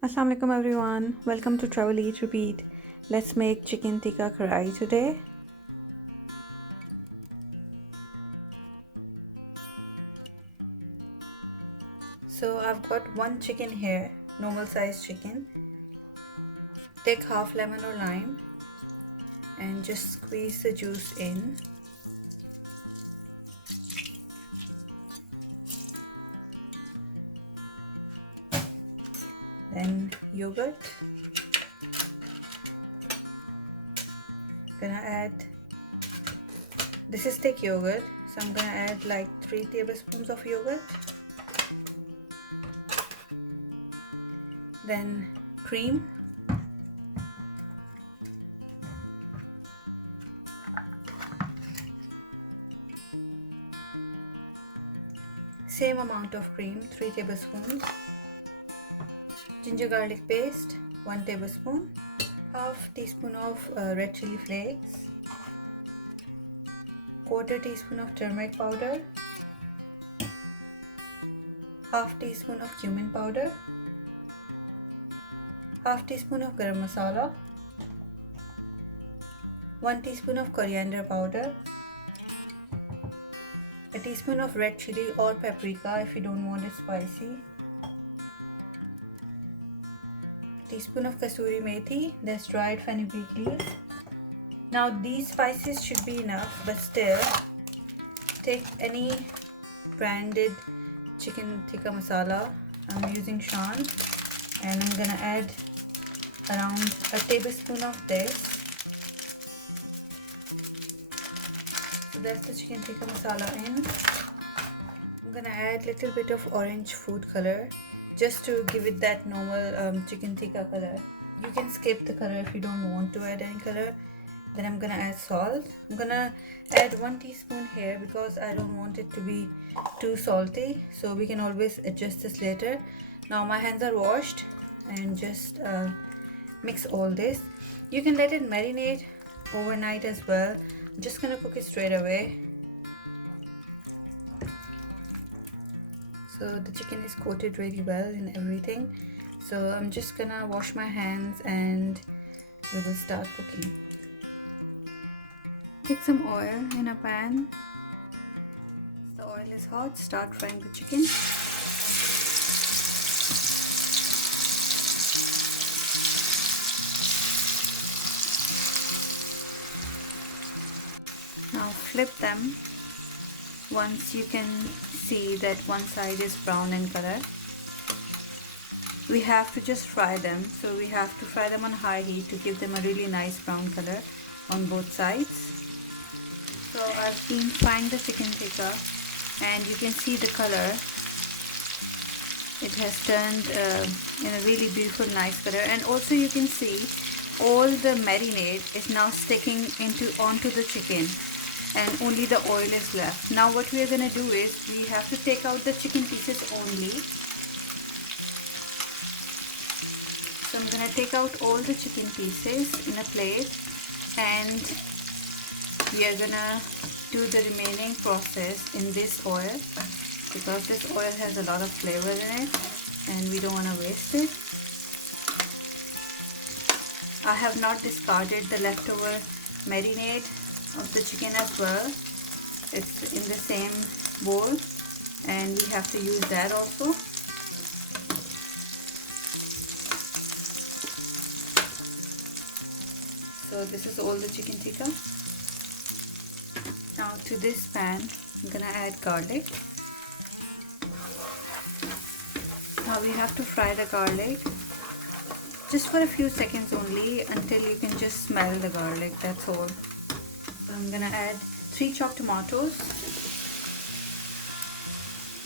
Assalamu alaikum everyone. Welcome to Travel Eat Repeat. Let's make chicken tikka karahi today. So I've got one chicken here, normal size chicken. Take half lemon or lime and just squeeze the juice in. Then yogurt. Gonna add, this is thick yogurt, so I'm gonna add like 3 tablespoons of yogurt. Then cream. Same amount of cream, 3 tablespoons. Ginger garlic paste, 1 tablespoon. Half teaspoon of red chili flakes. Quarter teaspoon of turmeric powder. Half teaspoon of cumin powder. Half teaspoon of garam masala. 1 teaspoon of coriander powder. A teaspoon of red chili or paprika if you don't want it spicy. Teaspoon of kasuri methi, that's dried fenugreek leaves. Now these spices should be enough, but still take any branded chicken tikka masala. I'm using Shan and I'm gonna add around a tablespoon of this. So that's the chicken tikka masala in. I'm gonna add little bit of orange food color just to give it that normal chicken tikka color. You can skip the color if you don't want to add any color. Then I'm gonna add salt. I'm gonna add 1 teaspoon here because I don't want it to be too salty, so we can always adjust this later. Now my hands are washed and just mix all this. You can let it marinate overnight as well. I'm just gonna cook it straight away. So the chicken is coated really well in everything. So I'm just gonna wash my hands and we will start cooking. Take some oil in a pan. The oil is hot, start frying the chicken. Now flip them once you can see that one side is brown in color. We have to just fry them, so we have to fry them on high heat to give them a really nice brown color on both sides. So I've been frying the chicken tikka and you can see the color. It has turned in a really beautiful nice color, and also you can see all the marinade is now sticking onto the chicken and only the oil is left. Now what we are going to do is we have to take out the chicken pieces only. So I'm going to take out all the chicken pieces in a plate and we are going to do the remaining process in this oil because this oil has a lot of flavor in it and we don't want to waste it. I have not discarded the leftover marinade of the chicken as well. It's in the same bowl and we have to use that also. So this is all the chicken tikka. Now to this pan I'm gonna add garlic. Now we have to fry the garlic just for a few seconds only until you can just smell the garlic, that's all. So I'm gonna add 3 chopped tomatoes.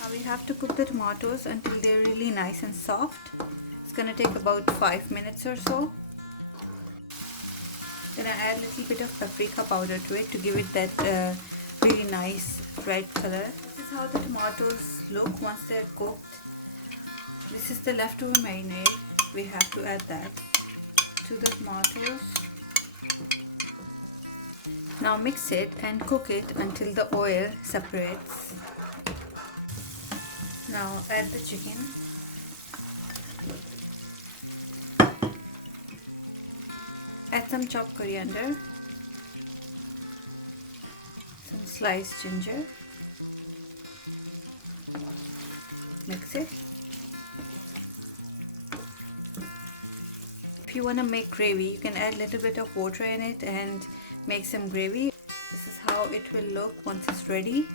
Now we have to cook the tomatoes until they're really nice and soft. It's gonna take about 5 minutes or so. Then I add a little bit of paprika powder to it to give it that really nice red color. This is how the tomatoes look once they're cooked. This is the leftover marinade. We have to add that to the tomatoes. Now mix it and cook it until the oil separates. Now add the chicken. some chopped coriander, some sliced ginger. Mix it. If you want to make gravy, you can add a little bit of water in it and make some gravy. This is how it will look once it's ready.